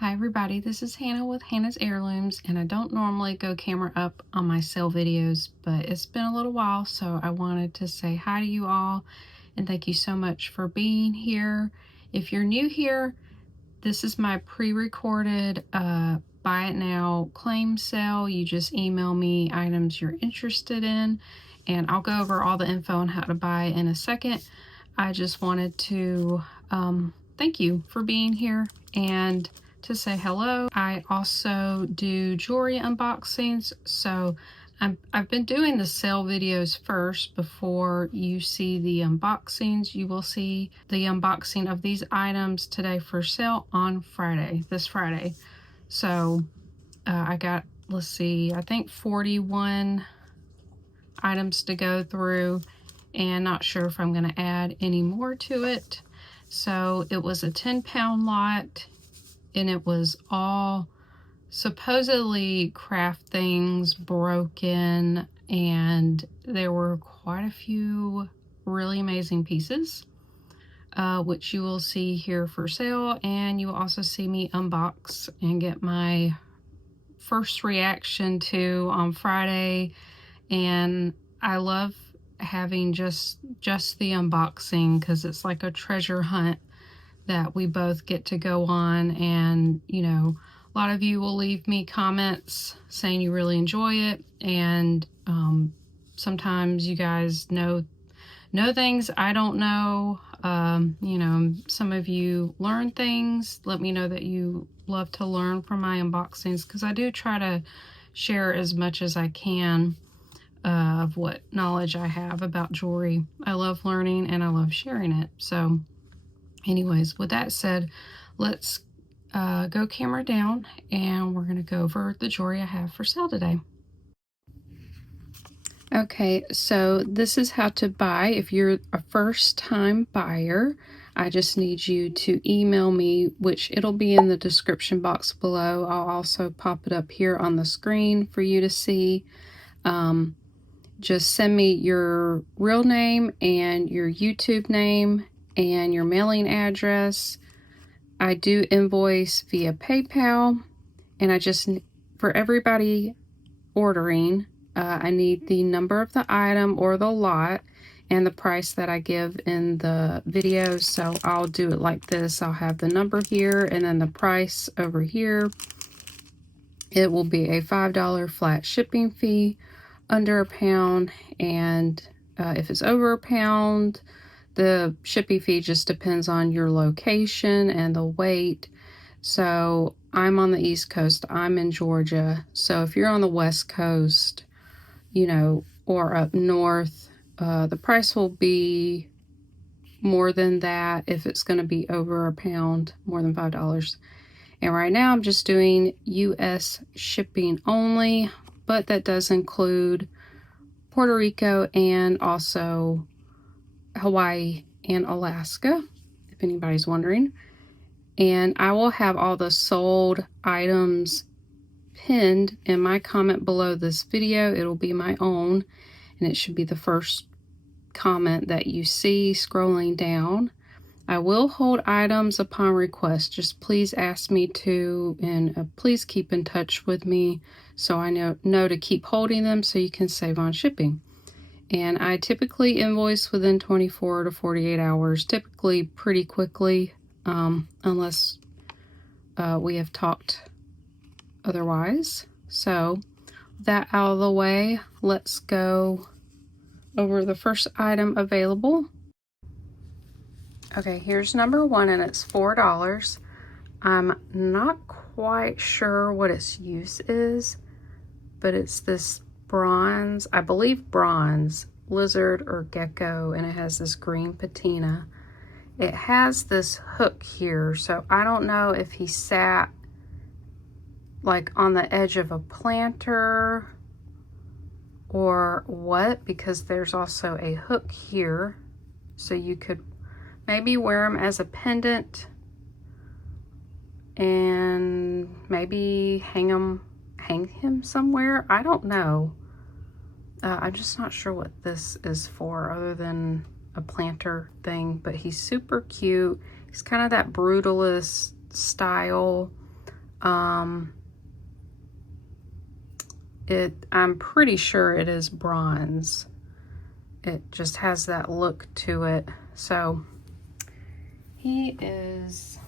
Hi everybody, this is Hannah with Hannah's Heirlooms, and I don't normally go camera up on my sale videos, but it's been a little while, so I wanted to say hi to you all and thank you so much for being here. If you're new here, this is my pre-recorded buy it now claim sale. You just email me items you're interested in and I'll go over all the info on how to buy in a second. I just wanted to thank you for being here and to say hello. I also do jewelry unboxings, so I've been doing the sale videos first before you see the unboxings. You will see the unboxing of these items today for sale on Friday, this Friday. So I got, let's see, I think 41 items to go through, and not sure if I'm going to add any more to it. So it was a 10-pound lot, and it was all supposedly craft things broken, and there were quite a few really amazing pieces, which you will see here for sale, and you will also see me unbox and get my first reaction to on Friday. And I love having just the unboxing because it's like a treasure hunt that we both get to go on. And you know, a lot of you will leave me comments saying you really enjoy it, and sometimes you guys know things I don't know. You know, some of you learn things. Let me know that you love to learn from my unboxings, because I do try to share as much as I can of what knowledge I have about jewelry. I love learning and I love sharing it. So anyways, with that said, let's go camera down and we're going to go over the jewelry I have for sale today. Okay, so this is how to buy. If you're a first-time buyer, I just need you to email me, which it'll be in the description box below. I'll also pop it up here on the screen for you to see. Just send me your real name and your YouTube name and your mailing address. I do invoice via PayPal, and I just, for everybody ordering, I need the number of the item or the lot and the price that I give in the video. So I'll do it like this. I'll have the number here and then the price over here. It will be a $5 flat shipping fee under a pound, and if it's over a pound, the shipping fee just depends on your location and the weight. So I'm on the East Coast, I'm in Georgia. So if you're on the West Coast, you know, or up north, the price will be more than that if it's going to be over a pound, more than $5. And right now I'm just doing US shipping only, but that does include Puerto Rico and also Hawaii and Alaska, if anybody's wondering. And I will have all the sold items pinned in my comment below this video. It'll be my own, and it should be the first comment that you see scrolling down. I will hold items upon request. Just please ask me to, and please keep in touch with me so I know to keep holding them so you can save on shipping. And I typically invoice within 24 to 48 hours, typically pretty quickly, unless we have talked otherwise. So that out of the way, let's go over the first item available. Okay, here's number one, and it's $4. I'm not quite sure what its use is, but it's this bronze, I believe bronze, lizard or gecko, and it has this green patina. It has this hook here, so I don't know if he sat like on the edge of a planter or what, because there's also a hook here, so you could maybe wear them as a pendant and maybe hang him somewhere. I don't know. I'm just not sure what this is for other than a planter thing, but he's super cute. He's kind of that brutalist style. I'm pretty sure it is bronze. It just has that look to it. So he is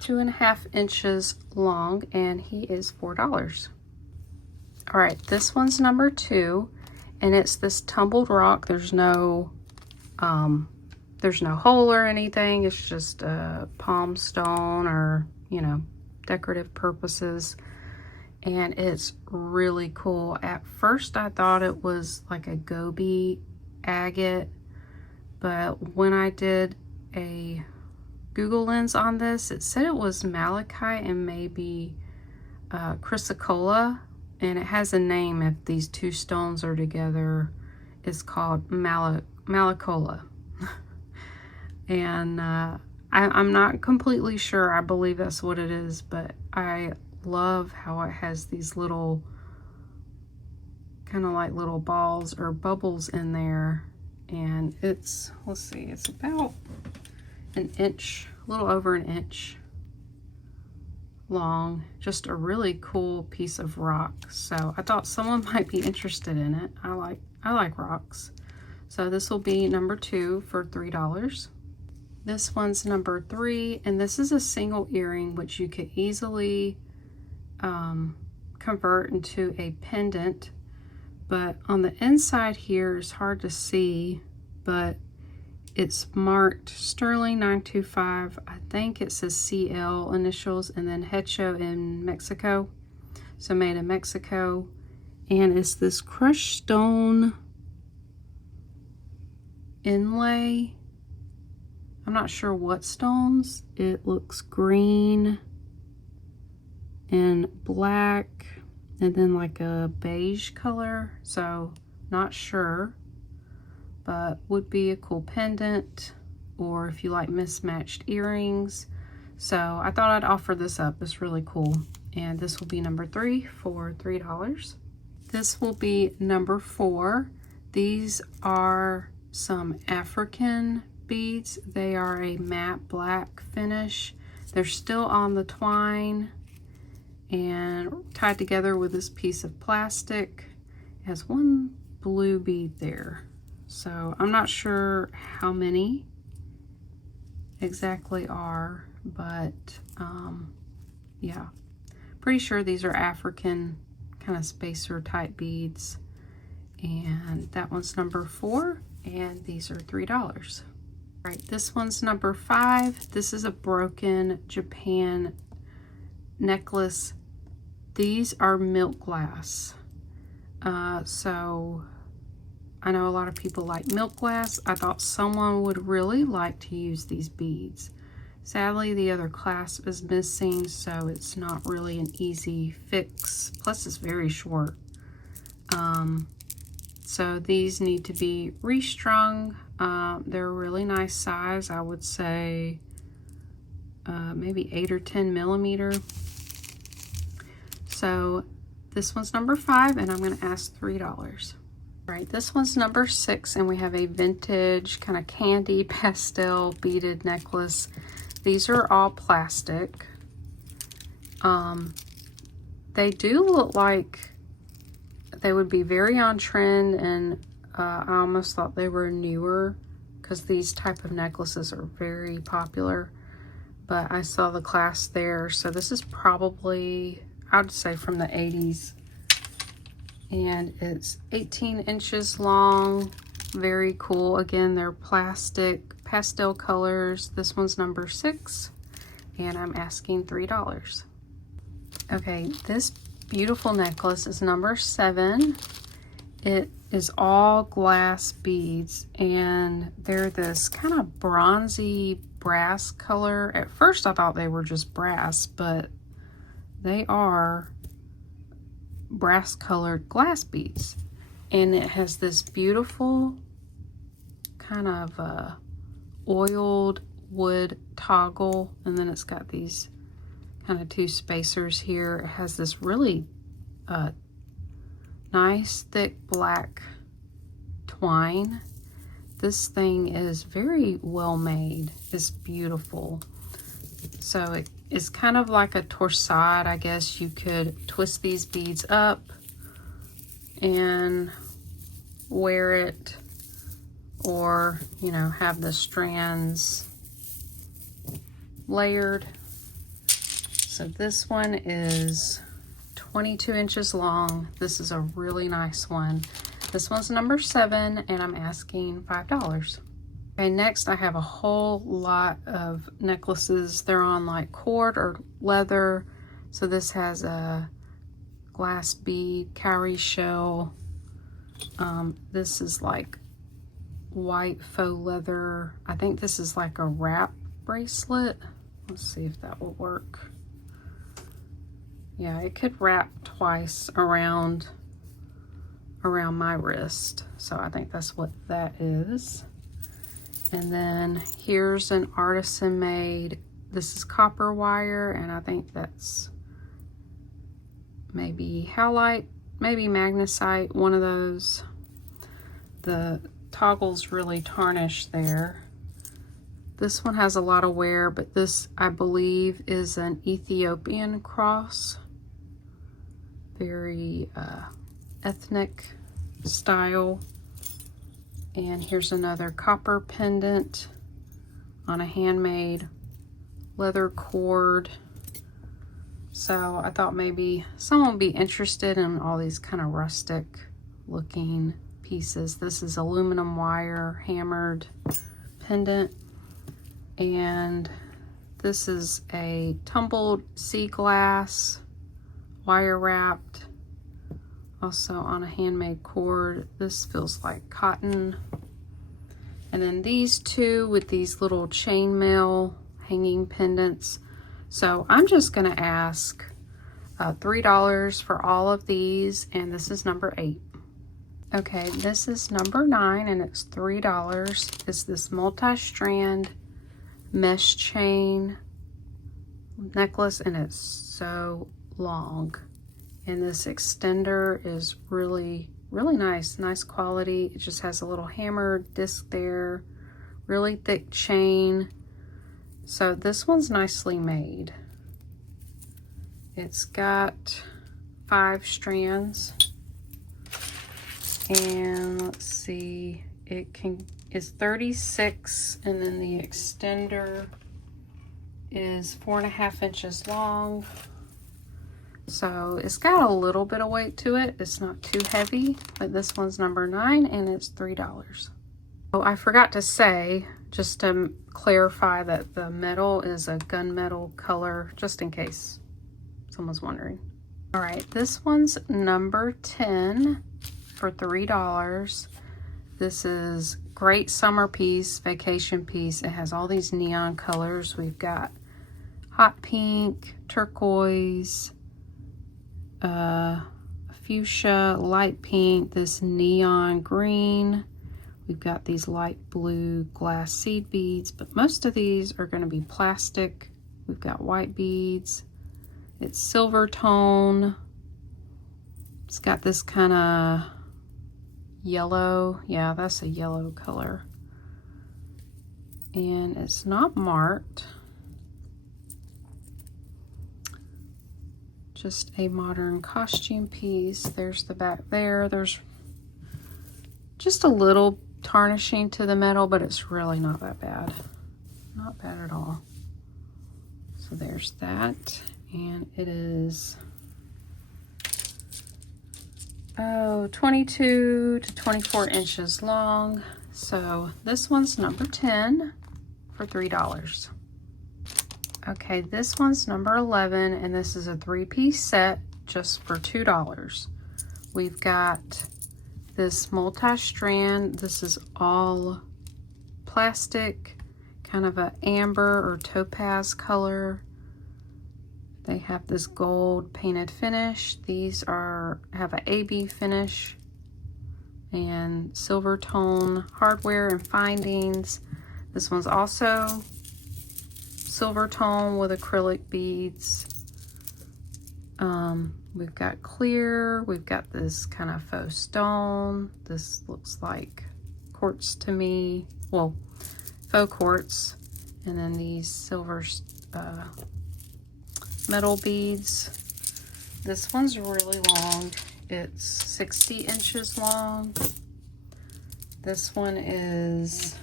two and a half inches long, and he is $4. All right, this one's number 2, and it's this tumbled rock. There's no hole or anything. It's just a palm stone, or, you know, decorative purposes. And it's really cool. At first I thought it was like a goby agate, but when I did a Google lens on this, it said it was malachite and maybe chrysocolla, and it has a name if these two stones are together. It's called malacola. And I'm not completely sure. I believe that's what it is, but I love how it has these little, kind of like little balls or bubbles in there. And it's, let's see, it's about an inch, a little over an inch long. Just a really cool piece of rock. So I thought someone might be interested in it. I like rocks. So this will be number 2 for $3. This one's number 3, and this is a single earring, which you could easily convert into a pendant. But on the inside here is hard to see, but it's marked Sterling 925. I think it says CL initials, and then Hecho in Mexico. So made in Mexico. And it's this crushed stone inlay. I'm not sure what stones. It looks green and black, and then like a beige color. So not sure, but would be a cool pendant, or if you like mismatched earrings. So I thought I'd offer this up. It's really cool. And this will be number 3 for $3. This will be number 4. These are some African beads. They are a matte black finish. They're still on the twine and tied together with this piece of plastic. It has one blue bead there. So I'm not sure how many exactly are, but yeah, pretty sure these are African kind of spacer type beads. And that one's number 4, and these are $3. All right, this one's number 5. This is a broken Japan necklace. These are milk glass. So I know a lot of people like milk glass. I thought someone would really like to use these beads. Sadly, the other clasp is missing, so it's not really an easy fix. Plus, it's very short. So these need to be restrung. They're a really nice size. I would say maybe 8 or 10 millimeter. So this one's number 5, and I'm going to ask $3. All right, this one's number 6, and we have a vintage kind of candy pastel beaded necklace. These are all plastic. They do look like they would be very on trend, and I almost thought they were newer because these type of necklaces are very popular. But I saw the clasp there, so this is probably, I would say, from the 80s. And it's 18 inches long. Very cool. Again, they're plastic pastel colors. This one's number 6, and I'm asking $3. Okay, this beautiful necklace is number 7. It is all glass beads, and they're this kind of bronzy brass color. At first I thought they were just brass, but they are brass colored glass beads. And it has this beautiful kind of oiled wood toggle, and then it's got these kind of 2 spacers here. It has this really nice thick black twine, This thing is very well made. It's beautiful. So it's kind of like a torsade, I guess. You could twist these beads up and wear it, or, you know, have the strands layered. So this one is 22 inches long. This is a really nice one. This one's number 7, and I'm asking $5. Okay, next I have a whole lot of necklaces. They're on like cord or leather. So this has a glass bead, cowrie shell. This is like white faux leather. I think this is like a wrap bracelet. Let's see if that will work. Yeah, it could wrap twice around my wrist. So I think that's what that is. And then here's an artisan made, this is copper wire, and I think that's maybe howlite, maybe magnesite, one of those. The toggle's really tarnished there. This one has a lot of wear, but this, I believe, is an Ethiopian cross. Very ethnic style. And here's another copper pendant on a handmade leather cord. So I thought maybe someone would be interested in all these kind of rustic looking pieces. This is aluminum wire hammered pendant. And this is a tumbled sea glass, wire wrapped, also on a handmade cord. This feels like cotton. And then these two with these little chainmail hanging pendants. So I'm just gonna ask $3 for all of these, and this is number 8. Okay, this is number 9, and it's $3. It's this multi-strand mesh chain necklace, and it's so long. And this extender is really nice quality. It just has a little hammer disc there, really thick chain. So this one's nicely made. It's got 5 strands, and let's see, it's 36, and then the extender is 4.5 inches long. So it's got a little bit of weight to it. It's not too heavy, but this one's number 9, and it's $3. Oh, I forgot to say, just to clarify, that the metal is a gunmetal color, just in case someone's wondering. All right, this one's number 10 for $3. This is great summer piece, vacation piece. It has all these neon colors. We've got hot pink, turquoise, fuchsia, light pink, this neon green. We've got these light blue glass seed beads, but most of these are going to be plastic. We've got white beads. It's silver tone. It's got this kind of yellow. Yeah, that's a yellow color. And it's not marked. Just a modern costume piece. There's the back there. There's just a little tarnishing to the metal, but it's really not that bad. Not bad at all. So there's that. And it is 22 to 24 inches long. So this one's number 10 for $3. Okay, this one's number 11, and this is a 3-piece set just for $2. We've got this multi-strand. This is all plastic, kind of a amber or topaz color. They have this gold painted finish. These have an AB finish and silver tone hardware and findings. This one's also silver tone with acrylic beads. We've got clear. We've got this kind of faux stone. This looks like quartz to me, well, faux quartz, and then these silver metal beads. This one's really long. It's 60 inches long. This one is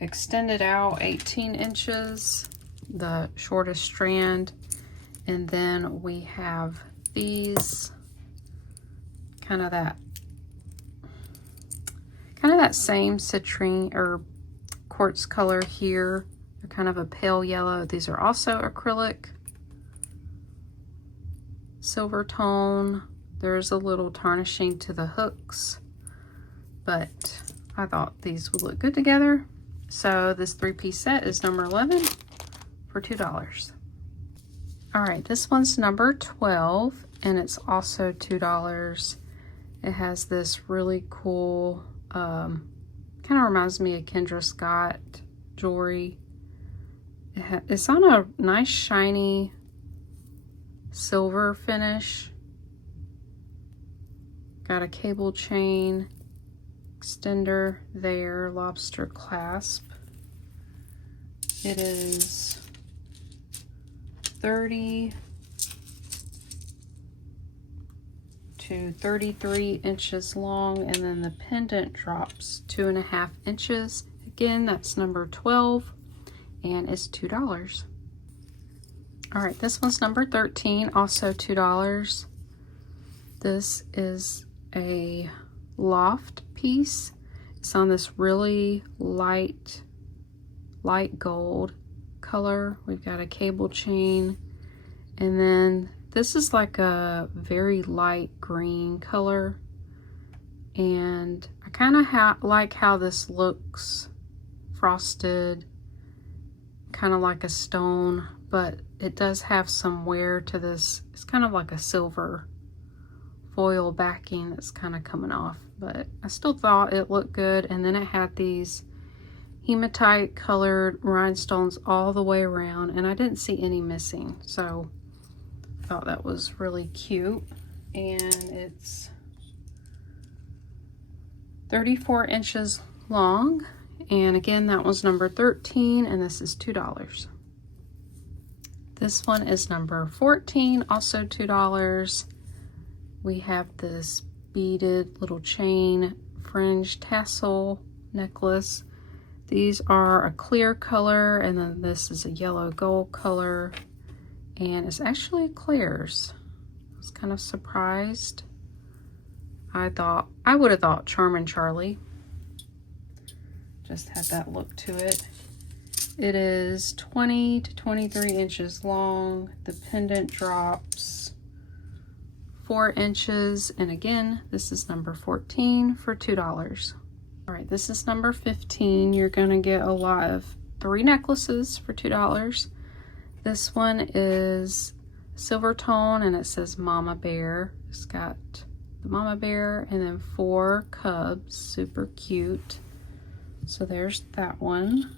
extended out 18 inches, the shortest strand. And then we have these, kind of that same citrine or quartz color here. They're kind of a pale yellow. These are also acrylic. Silver tone. There's a little tarnishing to the hooks, but I thought these would look good together. So this 3-piece set is number 11 for $2. All right, this one's number 12, and it's also $2. It has this really cool, kind of reminds me of Kendra Scott jewelry. It's on a nice shiny silver finish. Got a cable chain extender there, lobster clasp. It is 30 to 33 inches long, and then the pendant drops 2.5 inches. Again, that's number 12, and it's $2. All right, this one's number 13, also $2. This is a loft piece. It's on this really light gold color. We've got a cable chain, and then this is like a very light green color, and I kind of like how this looks frosted, kind of like a stone, but it does have some wear to this. It's kind of like a silver foil backing that's kind of coming off, but I still thought it looked good. And then it had these hematite colored rhinestones all the way around, and I didn't see any missing, so I thought that was really cute. And it's 34 inches long, and again, that was number 13, and this is $2. This one is number 14, also $2. We have this beaded little chain fringe tassel necklace. These are a clear color, and then this is a yellow gold color, and it's actually Claire's. I was kind of surprised. I would have thought Charmin Charlie. Just had that look to it. It is 20 to 23 inches long. The pendant drops 4 inches, and again, this is number 14 for $2. All right, this is number 15. You're gonna get a lot of 3 necklaces for $2. This one is silver tone, and it says Mama Bear. It's got the Mama Bear and then 4 cubs, super cute. So there's that one.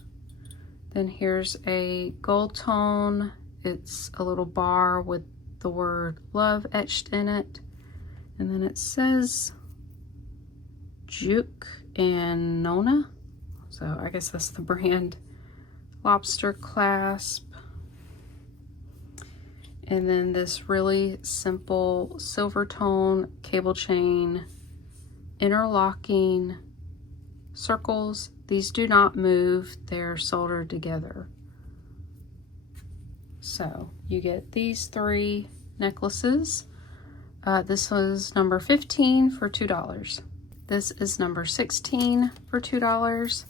Then here's a gold tone. It's a little bar with the word love etched in it. And then it says Juke and Nona. So I guess that's the brand. Lobster clasp. And then this really simple silver tone cable chain, interlocking circles. These do not move, they're soldered together. So you get these 3 necklaces. This was number 15 for $2. This is number 16 for $2.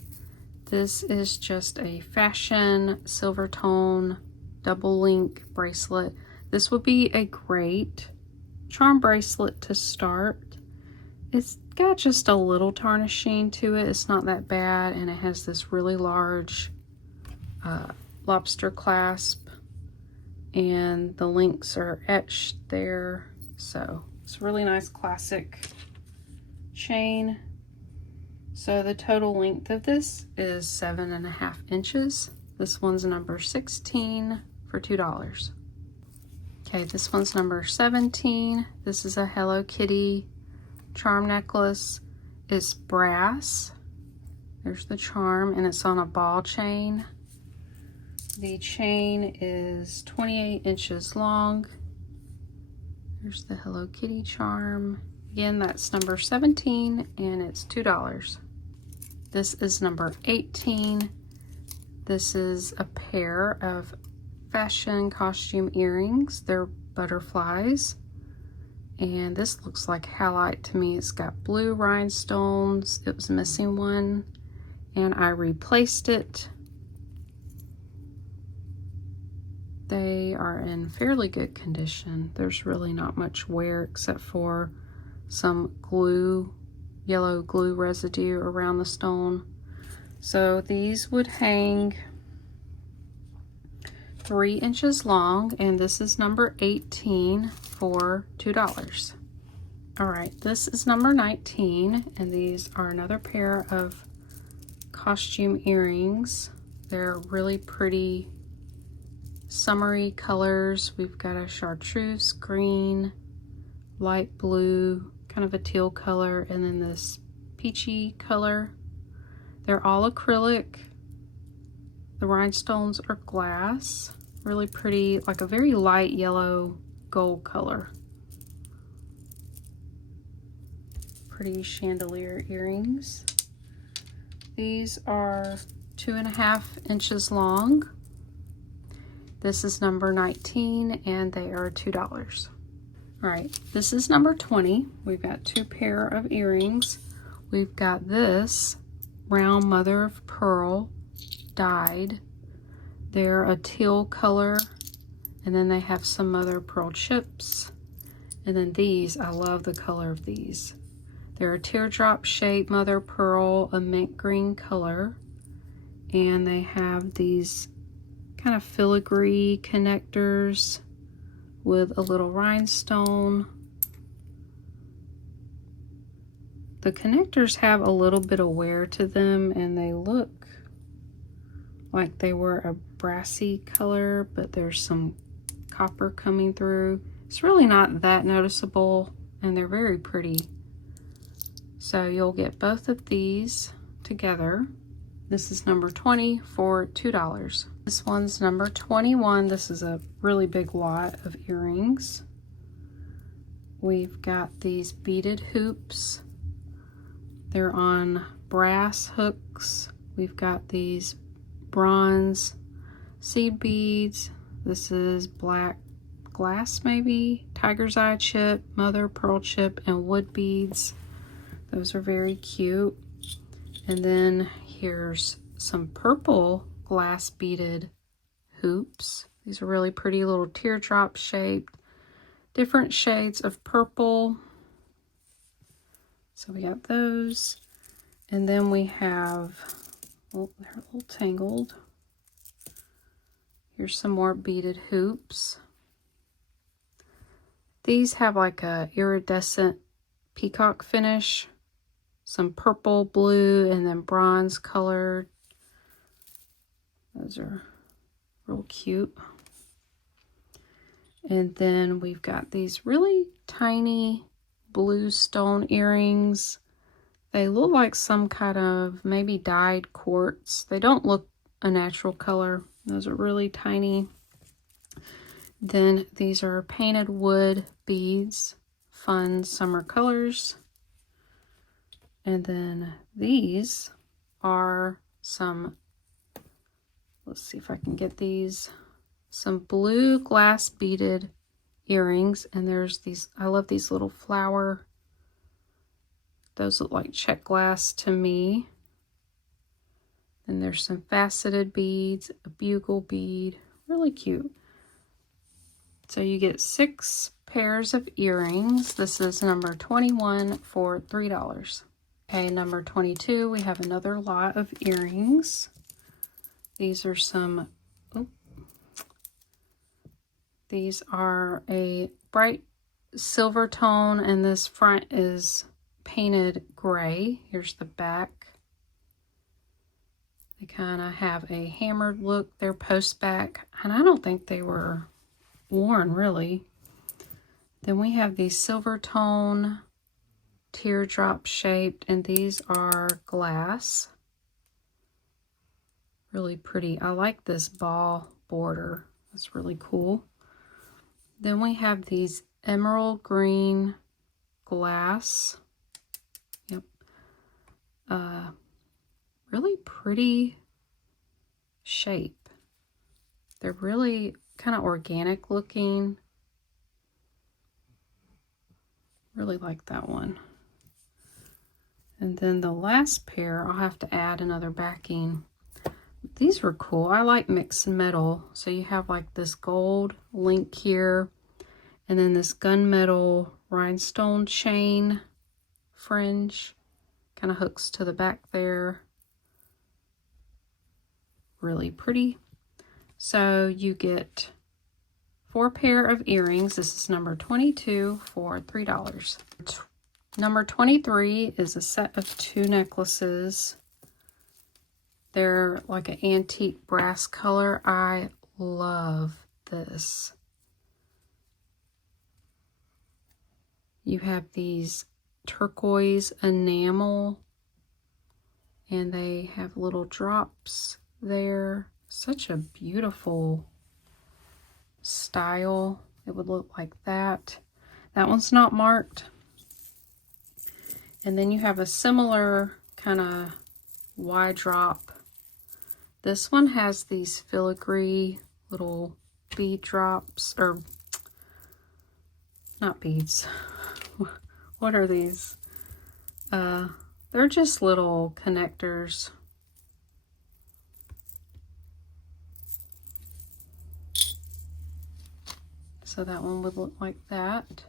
This is just a fashion silver tone double link bracelet. This would be a great charm bracelet to start. It's got just a little tarnishing to it. It's not that bad, and it has this really large lobster clasp, and the links are etched there. So it's a really nice classic chain. So the total length of this is 7.5 inches. This one's number 16 for $2. Okay, this one's number 17. This is a Hello Kitty charm necklace. It's brass. There's the charm, and it's on a ball chain. The chain is 28 inches long. There's the Hello Kitty charm. Again, that's number 17, and it's $2. This is number 18. This is a pair of fashion costume earrings. They're butterflies. And this looks like halite to me. It's got blue rhinestones. It was missing one, and I replaced it. They are in fairly good condition. There's really not much wear except for some glue, yellow glue residue around the stone. So these would hang 3 inches long, and this is number 18 for $2. All right, this is number 19, and these are another pair of costume earrings. They're really pretty summery colors. We've got a chartreuse green, light blue, kind of a teal color, and then this peachy color. They're all acrylic. The rhinestones are glass. Really pretty, like a very light yellow gold color. Pretty chandelier earrings. These are 2.5 inches long. This is number 19, and they are $2. All right, this is number 20. We've got 2 pair of earrings. We've got this round mother of pearl dyed. They're a teal color, and then they have some mother of pearl chips. And then these, I love the color of these. They're a teardrop shaped mother of pearl, a mint green color, and they have these kind of filigree connectors with a little rhinestone. The connectors have a little bit of wear to them, and they look like they were a brassy color, but there's some copper coming through. It's really not that noticeable, and they're very pretty. So you'll get both of these together. This is number 20 for $2. This one's number 21. This is a really big lot of earrings. We've got these beaded hoops. They're on brass hooks. We've got these bronze seed beads. This is black glass, maybe, tiger's eye chip, mother of pearl chip, and wood beads. Those are very cute. And then here's some purple glass beaded hoops. These are really pretty, little teardrop shaped, different shades of purple. So we got those. And then we have, oh, they're a little tangled. Here's some more beaded hoops. These have like a iridescent peacock finish, some purple, blue, and then bronze colored. Those are real cute. And then we've got these really tiny blue stone earrings. They look like some kind of maybe dyed quartz. They don't look a natural color. Those are really tiny. Then these are painted wood beads, fun summer colors. And then these are some, let's see if I can get these, some blue glass beaded earrings. And there's these, I love these little flower, those look like check glass to me. And there's some faceted beads, a bugle bead, really cute. So you get 6 pairs of earrings. This is number 21 for $3. Okay, number 22, we have another lot of earrings. These are some, these are a bright silver tone, and this front is painted gray. Here's the back. They kind of have a hammered look. They're post back, and I don't think they were worn really. Then we have these silver tone teardrop shaped, and these are glass. Really pretty. I like this ball border. It's really cool. Then we have these emerald green glass. Yep. Really pretty shape. They're really kind of organic looking. Really like that one. And then the last pair, I'll have to add another backing. These were cool. I like mixed metal. So you have like this gold link here, and then this gunmetal rhinestone chain fringe kind of hooks to the back there. Really pretty. So you get 4 pair of earrings. This is number 22 for $3. Number 23 is a set of 2 necklaces. They're like an antique brass color. I love this. You have these turquoise enamel, and they have little drops there. Such a beautiful style. It would look like that. That one's not marked. And then you have a similar kind of wide drop. This one has these filigree little bead drops, or not beads. What are these? They're just little connectors. So that one would look like that.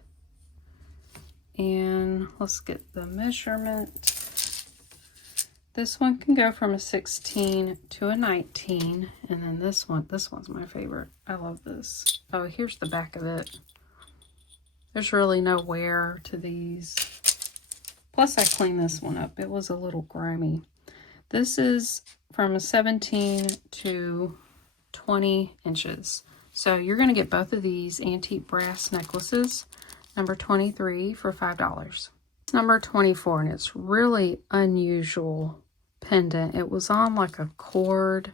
And let's get the measurement. This one can go from a 16 to a 19. And then this one's my favorite. I love this. Oh, here's the back of it. There's really no wear to these. Plus I cleaned this one up. It was a little grimy. This is from a 17 to 20 inches. So you're going to get both of these antique brass necklaces, number 23 for $5. Number 24, and it's really unusual pendant. It was on like a cord,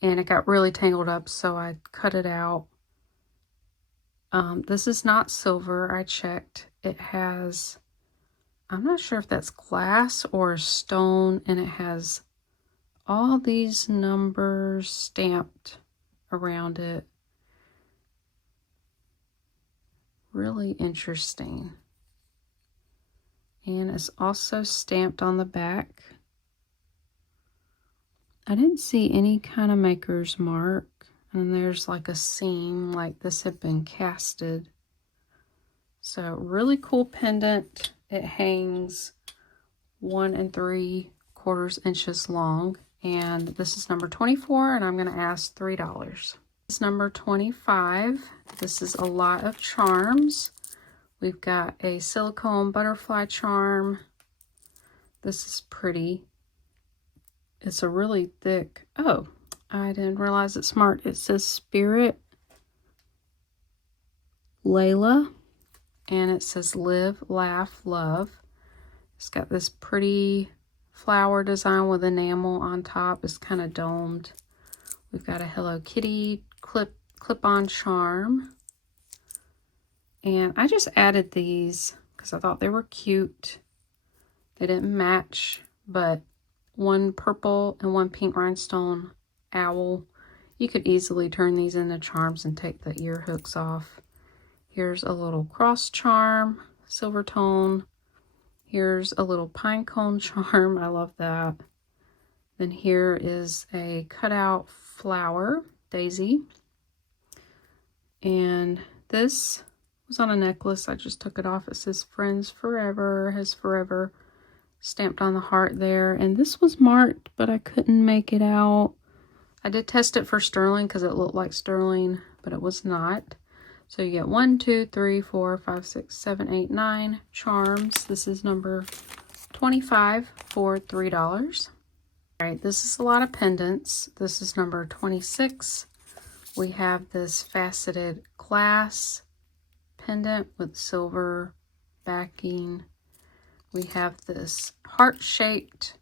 and it got really tangled up, so I cut it out. This is not silver. I checked. It has, I'm not sure if that's glass or stone, and it has all these numbers stamped around it. Really interesting. And it's also stamped on the back. I didn't see any kind of maker's mark. And there's like a seam, like this had been casted. So really cool pendant. It hangs 1 3/4 inches long. And this is number 24, and I'm going to ask $3. This is number 25. This is a lot of charms. We've got a silicone butterfly charm. This is pretty. It's a really thick, oh, I didn't realize it's marked. It says Spirit Layla, and it says Live, Laugh, Love. It's got this pretty flower design with enamel on top. It's kind of domed. We've got a Hello Kitty clip-on charm. And I just added these because I thought they were cute. They didn't match, but one purple and one pink rhinestone owl. You could easily turn these into charms and take the ear hooks off. Here's a little cross charm, silver tone. Here's a little pine cone charm. I love that. Then here is a cutout flower, daisy. And this was on a necklace. I just took it off. It says Friends Forever, has forever stamped on the heart there. And this was marked, but I couldn't make it out. I did test it for sterling because it looked like sterling, but it was not. So you get 1 2 3 4 5 6 7 8 9 charms. This is number 25 for $3. All right, this is a lot of pendants. This is number 26. We have this faceted glass pendant with silver backing. We have this heart-shaped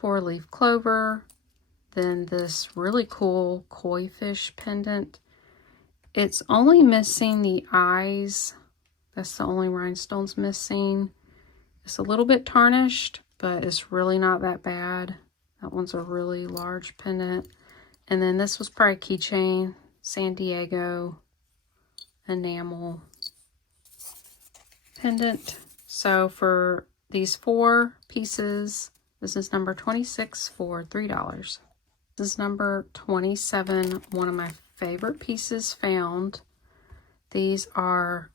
4-leaf clover, then this really cool koi fish pendant. It's only missing the eyes. That's the only rhinestones missing. It's a little bit tarnished, but it's really not that bad. That one's a really large pendant. And then this was probably a keychain, San Diego enamel pendant. So for these 4 pieces, this is number 26 for $3. This is number 27, one of my favorite pieces found. These are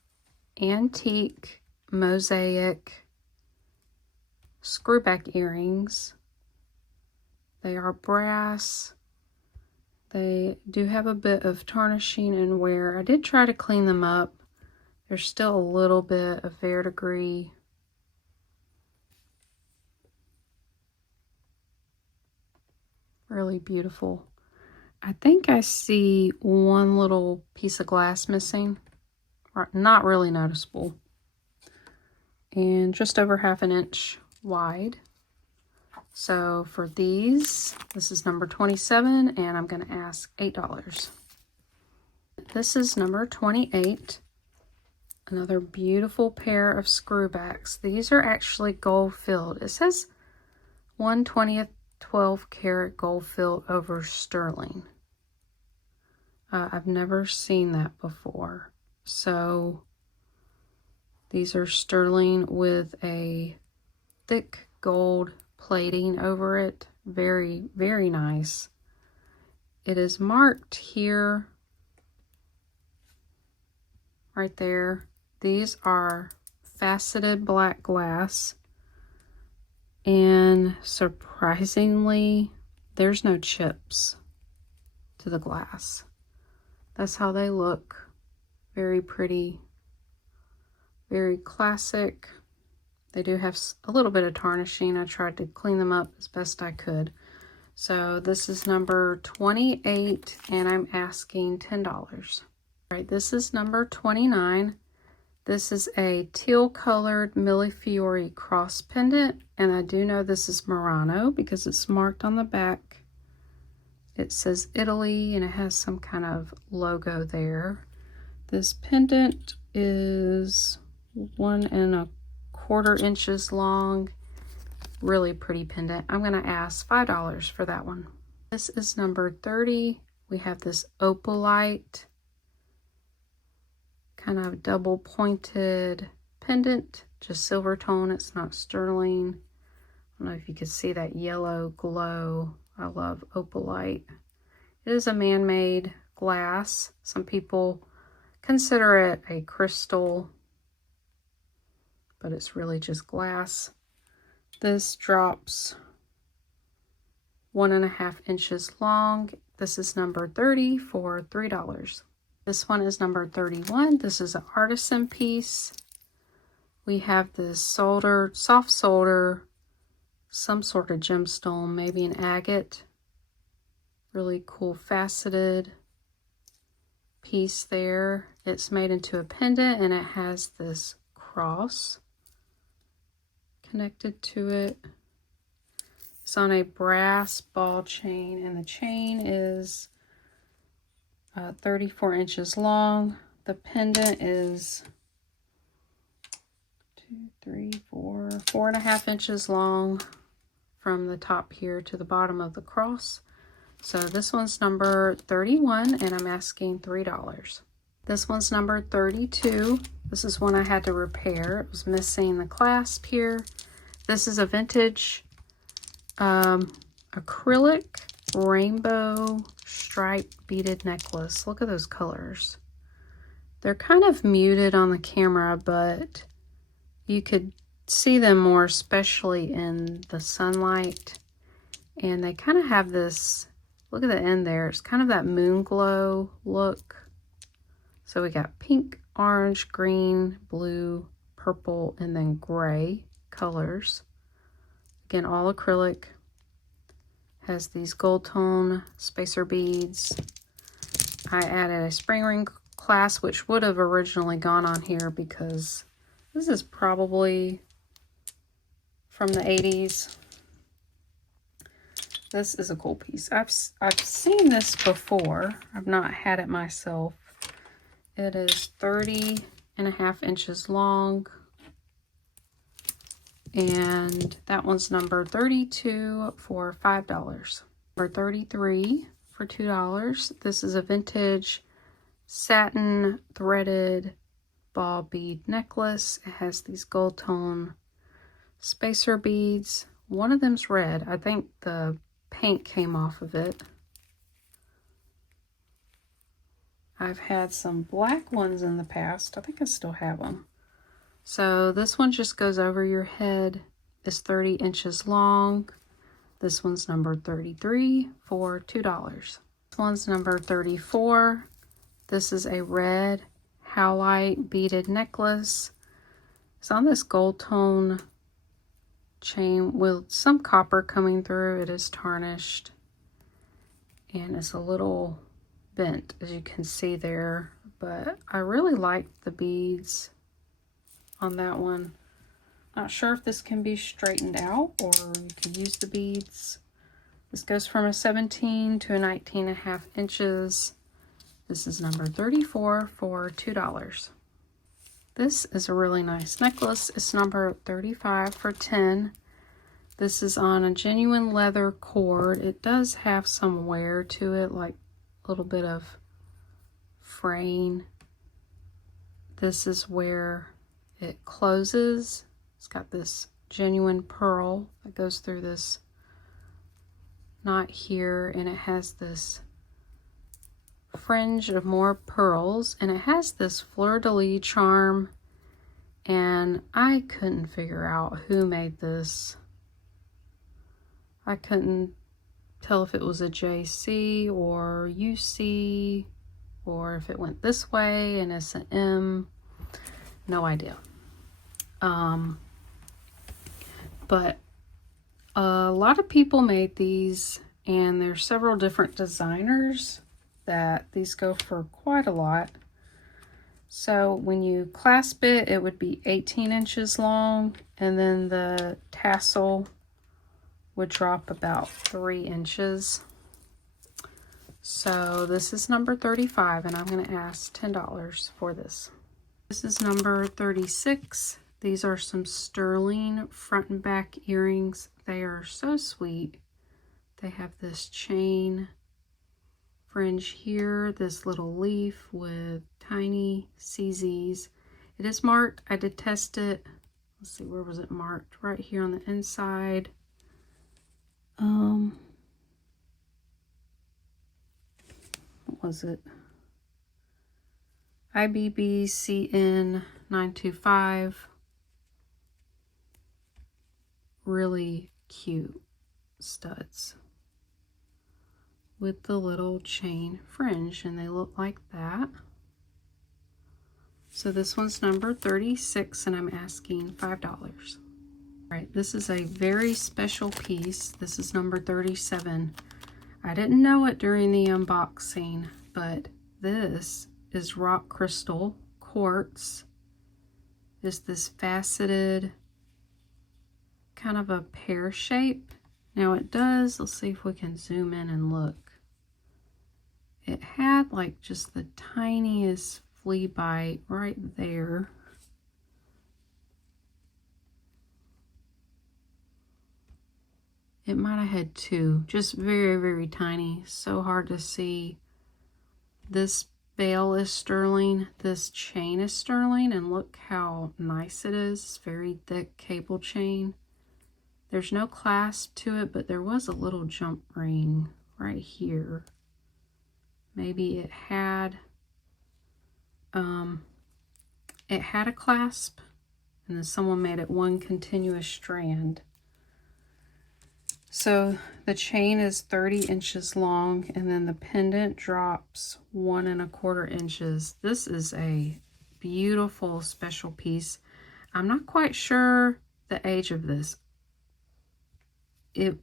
antique mosaic screwback earrings. They are brass. They do have a bit of tarnishing and wear. I did try to clean them up. There's still a little bit of verdigris. Really beautiful. I think I see one little piece of glass missing. Not really noticeable. And just over 1/2 inch wide. So for these, this is number 27, and I'm going to ask $8. This is number 28. Another beautiful pair of screwbacks. These are actually gold filled. It says 1/20 12 karat gold filled over sterling. I've never seen that before. So these are sterling with a thick gold plating over it. Very, very nice. It is marked here, right there. These are faceted black glass. And surprisingly, there's no chips to the glass. That's how they look. Very pretty. Very classic. They do have a little bit of tarnishing. I tried to clean them up as best I could. So this is number 28, and I'm asking $10. All right, this is number 29. This is a teal colored Millefiori cross pendant, and I do know this is Murano because it's marked on the back. It says Italy, and it has some kind of logo there. This pendant is 1¼ inches long. Really pretty pendant. I'm going to ask $5 for that one. This is number 30. We have this opalite, kind of double pointed pendant, just silver tone. It's not sterling. I don't know if you can see that yellow glow. I love opalite. It is a man-made glass. Some people consider it a crystal, but it's really just glass. This drops 1½ inches long. This is number 30 for $3. This one is number 31. This is an artisan piece. We have this soldered, soft solder, some sort of gemstone, maybe an agate. Really cool faceted piece there. It's made into a pendant, and it has this cross connected to it. It's on a brass ball chain, and the chain is 34 inches long. The pendant is 4.5 inches long from the top here to the bottom of the cross. So this one's number 31, and I'm asking $3. This one's number 32. This is one I had to repair. It was missing the clasp here. This is a vintage acrylic rainbow stripe beaded necklace. Look at those colors. They're kind of muted on the camera, but you could see them more, especially in the sunlight. And they kind of have this, look at the end there, it's kind of that moon glow look. So we got pink, orange, green, blue, purple, and then gray colors. Again, all acrylic. Has these gold tone spacer beads. I added a spring ring clasp, which would have originally gone on here because this is probably from the 80s. This is a cool piece. I've seen this before. I've not had it myself. It is 30.5 inches long. And that one's number 32 for $5. Number 33 for $2. This is a vintage satin threaded ball bead necklace. It has these gold tone spacer beads. One of them's red. I think the paint came off of it. I've had some black ones in the past. I think I still have them. So this one just goes over your head. It's 30 inches long. This one's number 33 for $2. This one's number 34. This is a red howlite beaded necklace. It's on this gold tone chain with some copper coming through. It is tarnished and it's a little bent, as you can see there, but I really like the beads on that one. Not sure if this can be straightened out or you can use the beads. This goes from a 17 to a 19.5 inches. This is number 34 for $2. This is a really nice necklace. It's number 35 for $10. This is on a genuine leather cord. It does have some wear to it, like a little bit of fraying. This is where it closes. It's got this genuine pearl that goes through this knot here, and it has this fringe of more pearls, and it has this fleur-de-lis charm, and I couldn't figure out who made this. I couldn't tell if it was a JC or UC, or if it went this way and it's an M. No idea. But a lot of people made these, and there's several different designers that these go for quite a lot. So when you clasp it, it would be 18 inches long, and then the tassel would drop about 3 inches. So this is number 35, and I'm going to ask $10 for this. This is number 36. These are some sterling front and back earrings. They are so sweet. They have this chain fringe here, this little leaf with tiny CZs. It is marked. I did test it. Let's see, where was it marked? Right here on the inside. What was it? IBBCN 925. Really cute studs with the little chain fringe, and they look like that. So this one's number 36, and I'm asking $5. All right, this is a very special piece. This is number 37. I didn't know it during the unboxing, but this is rock crystal quartz. It's this faceted kind of a pear shape. Now it does, let's see if we can zoom in and look. It had like just the tiniest flea bite right there. It might have had two, just very, very tiny. So hard to see. This bale is sterling. This chain is sterling, and look how nice it is. It's very thick cable chain. There's no clasp to it, but there was a little jump ring right here. Maybe it had a clasp, and then someone made it one continuous strand. So the chain is 30 inches long, and then the pendant drops 1 1/4 inches. This is a beautiful special piece. I'm not quite sure the age of this. It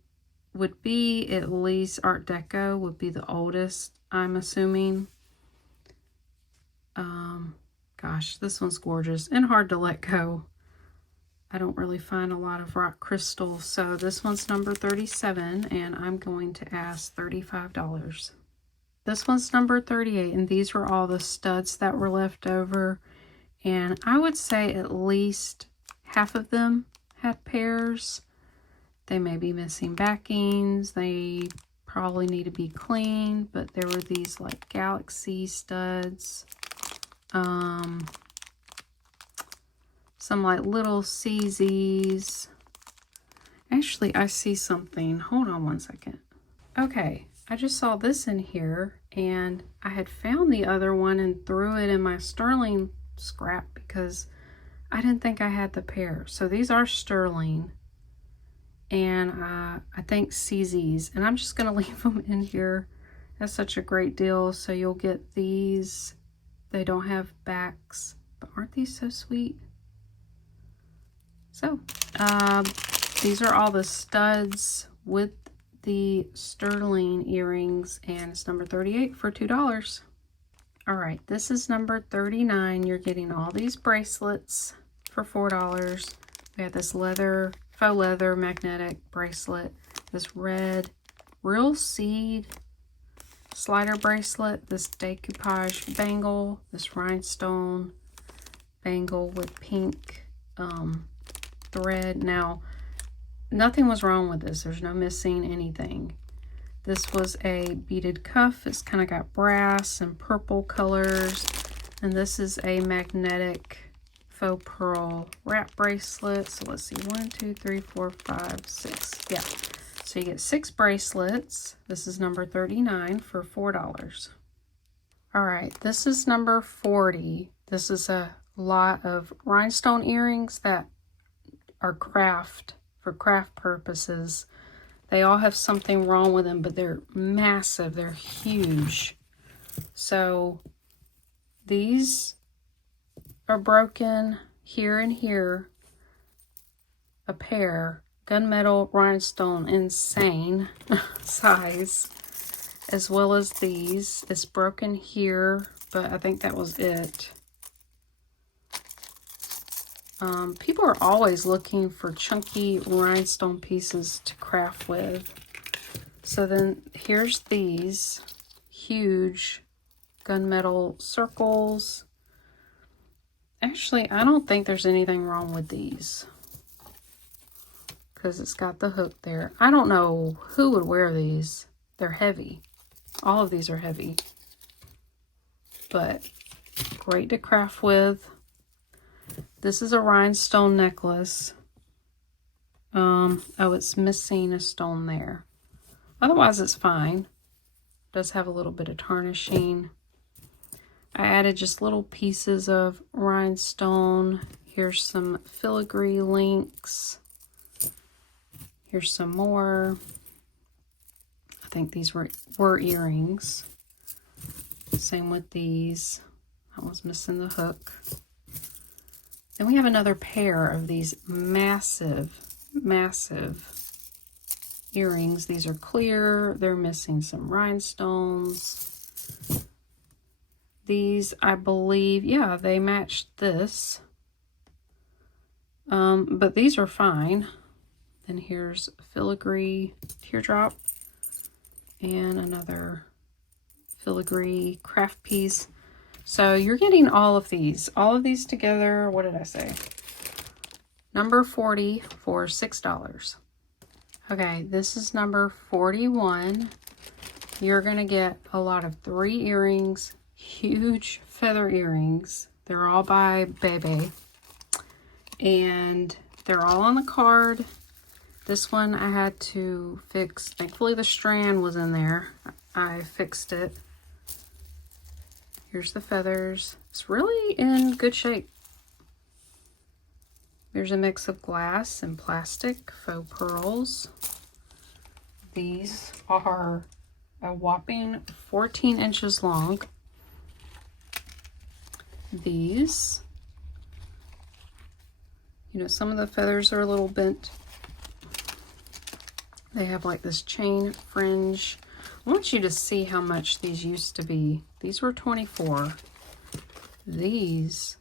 would be at least Art Deco would be the oldest, I'm assuming. Gosh, this one's gorgeous and hard to let go. I don't really find a lot of rock crystals. So this one's number 37, and I'm going to ask $35. This one's number 38, and these were all the studs that were left over. And I would say at least half of them had pairs. They may be missing backings. They probably need to be cleaned, but there were these like galaxy studs. Some like little CZs. Actually, I see something. Hold on one second. Okay, I just saw this in here, and I had found the other one and threw it in my sterling scrap because I didn't think I had the pair. So these are sterling, and I think CZs, and I'm just gonna leave them in here. That's such a great deal. So you'll get these. They don't have backs, but aren't these so sweet? So these are all the studs with the sterling earrings, and it's number 38 for $2. All right, this is number 39. You're getting all these bracelets for $4. We have this leather, faux leather magnetic bracelet, this red real seed slider bracelet, this decoupage bangle, this rhinestone bangle with pink thread. Now, nothing was wrong with this. There's no missing anything. This was a beaded cuff. It's kind of got brass and purple colors. And this is a magnetic faux pearl wrap bracelet. So let's see, 1, 2, 3, 4, 5, 6. Yeah. So you get 6 bracelets. This is number 39 for $4. All right, this is number 40. This is a lot of rhinestone earrings that are for craft purposes. They all have something wrong with them, but they're massive. They're huge. So these are broken here and here. A pair. Gunmetal rhinestone, insane size. As well as these. It's broken here, but I think that was it. People are always looking for chunky rhinestone pieces to craft with. So then here's these huge gunmetal circles. Actually, I don't think there's anything wrong with these because it's got the hook there. I don't know who would wear these. They're heavy. All of these are heavy, but great to craft with. This is a rhinestone necklace. Oh, it's missing a stone there. Otherwise, it's fine. It does have a little bit of tarnishing. I added just little pieces of rhinestone. Here's some filigree links. Here's some more. I think these were earrings. Same with these. That one's missing the hook. Then we have another pair of these massive, massive earrings. These are clear. They're missing some rhinestones. These, I believe, yeah, they matched this. But these are fine. Then here's a filigree teardrop and another filigree craft piece. So you're getting all of these together. What did I say? Number 40 for $6. Okay, this is number 41. You're gonna get a lot of 3 earrings, huge feather earrings. They're all by Bebe, and they're all on the card. This one I had to fix. Thankfully the strand was in there. I fixed it. Here's the feathers. It's really in good shape. There's a mix of glass and plastic, faux pearls. These are a whopping 14 inches long. These, you know, some of the feathers are a little bent. They have like this chain fringe. I want you to see how much these used to be. These were $24. These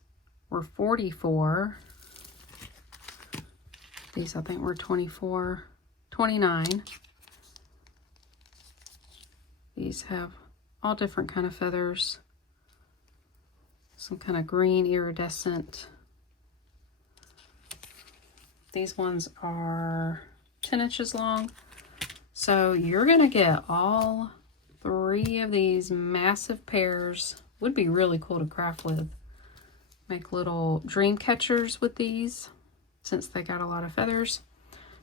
were $44. These I think were $24.29. These have all different kind of feathers. Some kind of green iridescent. These ones are 10 inches long. So you're gonna get all 3 of these massive pairs. Would be really cool to craft with. Make little dream catchers with these since they got a lot of feathers.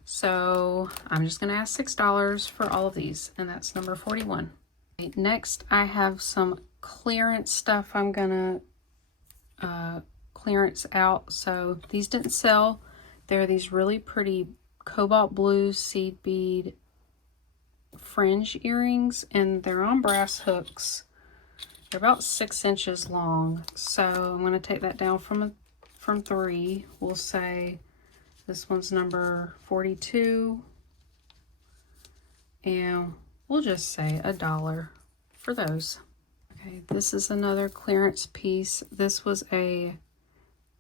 So I'm just gonna ask $6 for all of these, and that's number 41. Okay, next I have some clearance stuff I'm gonna clearance out. So these didn't sell. They're these really pretty cobalt blue seed bead fringe earrings, and they're on brass hooks. They're about 6 inches long. So I'm going to take that down from 3. We'll say this one's number 42, and we'll just say $1 for those. Okay, this is another clearance piece. This was a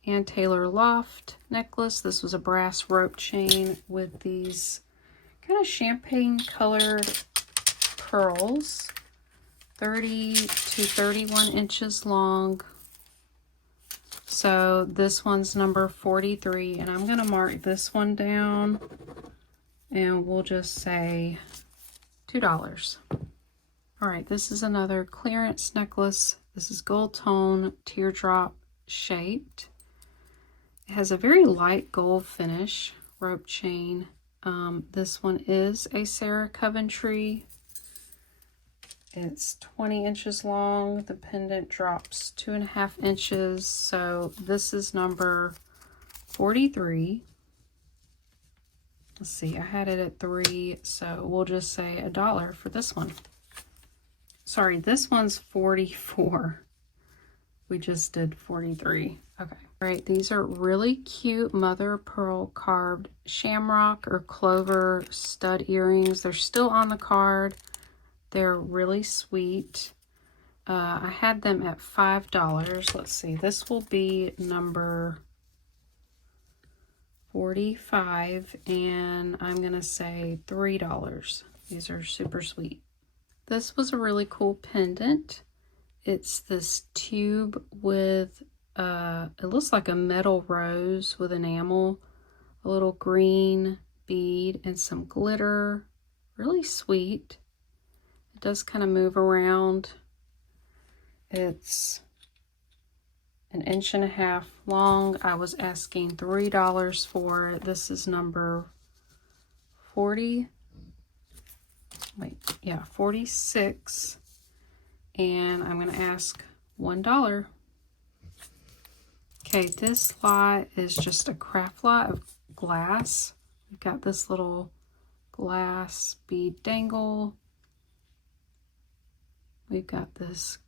Ann Taylor Loft necklace. This was a brass rope chain with these kind of champagne colored pearls, 30 to 31 inches long. So this one's number 43, and I'm going to mark this one down, and we'll just say $2. All right, this is another clearance necklace. This is gold tone, teardrop shaped. It has a very light gold finish, rope chain. This one is a Sarah Coventry. It's 20 inches long. The pendant drops 2.5 inches. So this is number 43. Let's see, I had it at 3, so we'll just say $1 for this one. Sorry, this one's 44. We just did 43. Okay. All right, these are really cute mother of pearl carved shamrock or clover stud earrings. They're still on the card. They're really sweet. I had them at $5. Let's see, this will be number 45, and I'm gonna say $3. These are super sweet. This was a really cool pendant. It's this tube with it looks like a metal rose with enamel, a little green bead, and some glitter. Really sweet. It does kind of move around. It's 1.5 inches long. I was asking $3 for it. This is number 46. And I'm going to ask $1. Okay, this lot is just a craft lot of glass. We've got this little glass bead dangle. We've got this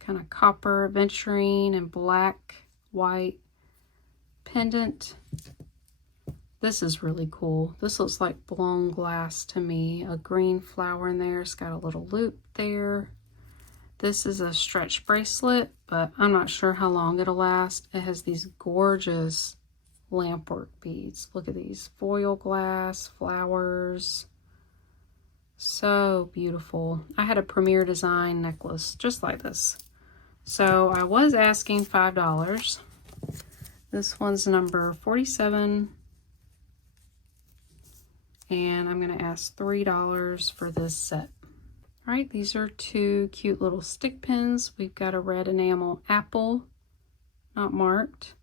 kind of copper aventurine and black, white pendant. This is really cool. This looks like blown glass to me. A green flower in there. It's got a little loop there. This is a stretch bracelet, but I'm not sure how long it'll last. It has these gorgeous lampwork beads. Look at these. Foil glass, flowers. So beautiful. I had a Premier Design necklace just like this. So I was asking $5. This one's number 47. And I'm going to ask $3 for this set. All right, these are 2 cute little stick pins. We've got a red enamel apple, not marked.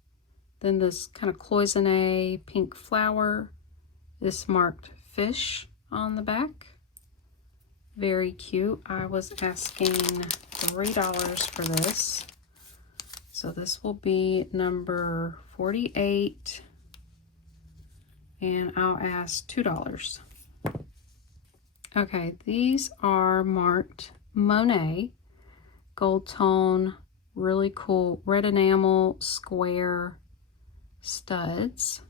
Then this kind of cloisonne pink flower. This marked fish on the back. Very cute. I was asking $3 for this. So this will be number 48. And I'll ask $2. Okay, these are marked Monet, gold tone, really cool red enamel square studs.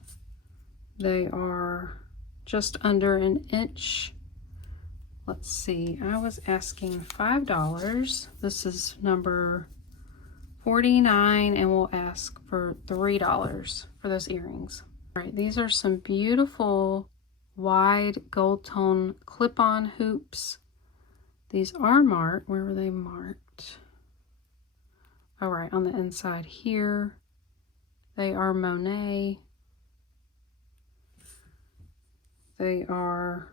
They are just under 1 inch. Let's see, I was asking $5. This is number 49, and we'll ask for $3 for those earrings. All right, these are some beautiful wide gold tone clip-on hoops. These are marked. Where were they marked? All right, on the inside here. They are Monet. They are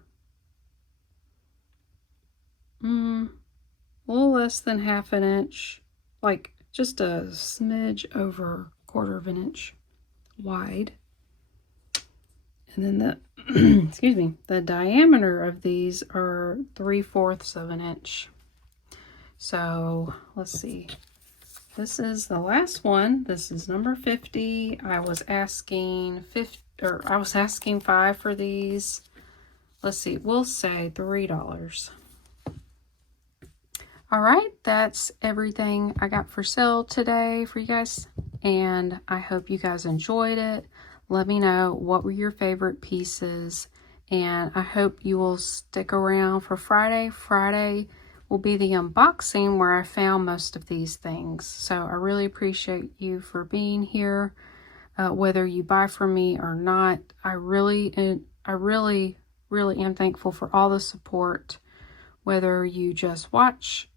a little less than half an inch, like just a smidge over a quarter of an inch wide. And then the excuse me, the diameter of these are 3/4 of an inch. So let's see. This is the last one. This is number 50. I was asking $5 for these. Let's see, we'll say $3. All right, that's everything I got for sale today for you guys, and I hope you guys enjoyed it. Let me know what were your favorite pieces, and I hope you will stick around for Friday. Friday will be the unboxing where I found most of these things. So I really appreciate you for being here, whether you buy from me or not. I really am thankful for all the support, whether you just watch,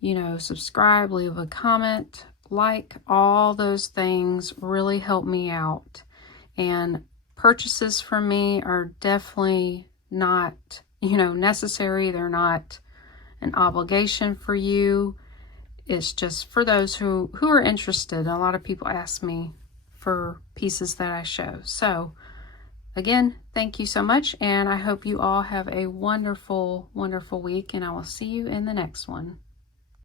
you know, subscribe, leave a comment, like, all those things really help me out. And purchases from me are definitely not, you know, necessary. They're not an obligation for you. It's just for those who are interested. A lot of people ask me for pieces that I show. So again, thank you so much, and I hope you all have a wonderful, wonderful week, and I will see you in the next one.